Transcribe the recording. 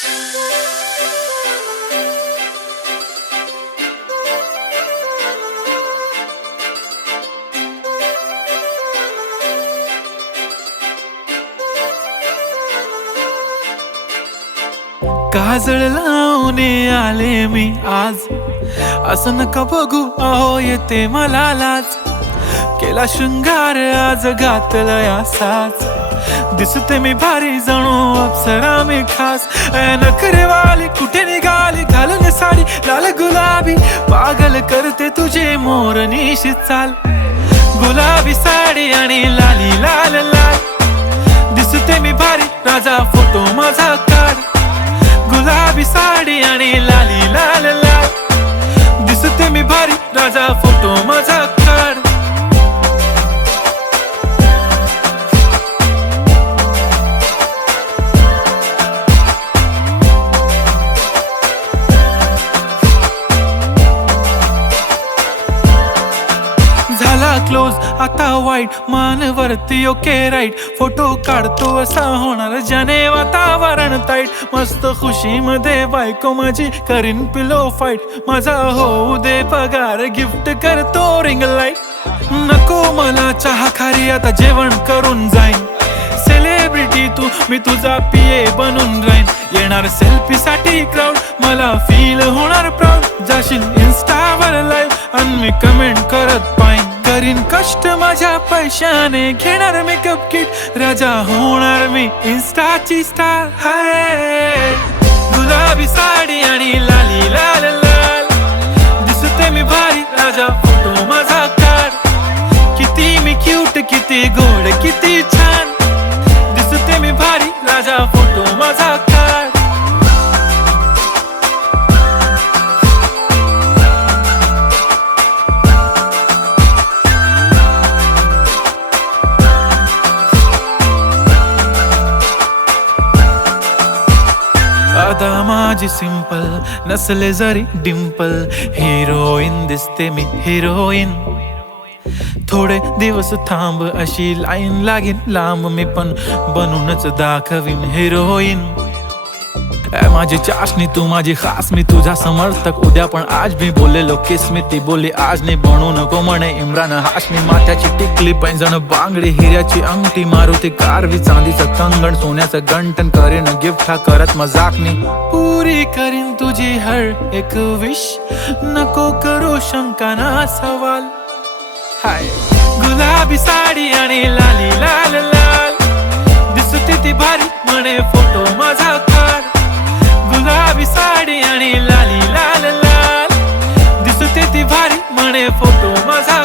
काजळ लावून आले मी आज, असं नका बघू अहो येते मला लाज. केला शृंगार आज घातला साज, दिसते मी भारी जणू अप्सरा मी खास. नखरेवाली कुठे निघाली घालून साडी लाल गुलाबी, पागल करते तुझे मोरनीशी चाल. गुलाबी साडी आणि लाली लाल लाल, दिसते मी भारी राजा फोटो माझा काढ. गुलाबी साडी आणि लाली लाल लाल, दिसते मी भारी राजा फोटो माझा काढ. झाला क्लोज आता वाईट, मान वरती ओके राईट. फोटो काढतो असा होणार ज्याने वातावरण ताईट. मस्त खुशी मध्ये बायको माझी करीन पिलो फाईट. माझा होऊ दे पगार गिफ्ट करतो रिंग लाईट. नको मला चहा खारी आता जेवण करून जाईन. सेलिब्रिटी तू मी तुझा पिये बनून राहीन. येणार सेल्फी साठी क्राऊड मला फील होणार प्राऊड. जाशील इन्स्टावर लाईव्ह आणि मी कमेंट करत पाईन. करीन कष्ट माझ्या पैशाने घेणार मेकअप किट. राजा होणार मी इन्स्टाची स्टार. हाय गुलाबी साडी आणि लाली लाल लाल, दिसते मी भारी राजा फोटो माझा काढ. किती मी क्यूट किती गोड किती छान, दिसते मी भारी राजा फोटो माझा काढ. अदा माझी सिंपल नसले जरी डिंपल, हिरोईन दिसते मी हिरोईन. थोडे दिवस थांब अशी लाईन लागेल लांब, मी पण बनूनच दाखवीन हिरोईन. माझी चाशनी तू माझी खास, मी तुझा समर्थक उद्या पण आज. मी बोललेलो किस मी ती बोलली आज नाही. बनू नको म्हणे इम्रान हाशमी. माथ्याची टिकली पैंजण बांगडी हिऱ्याची अंगठी, मारुती कारवी चांदीचं कंगण सोन्याचं गंटन. करीन गिफ्ट हा करत मजाकनी. पुरी करीन तुझी हर एक विश, नको करू शंका ना सवाल. हाय गुलाबी साडी आणि लाली लाल लाल, दिसते ती भारी म्हणे फोटो माझा काढ. गुलाबी साडी आणि लाली लाल लाल, दिसते ती भारी म्हणे फोटो माझा.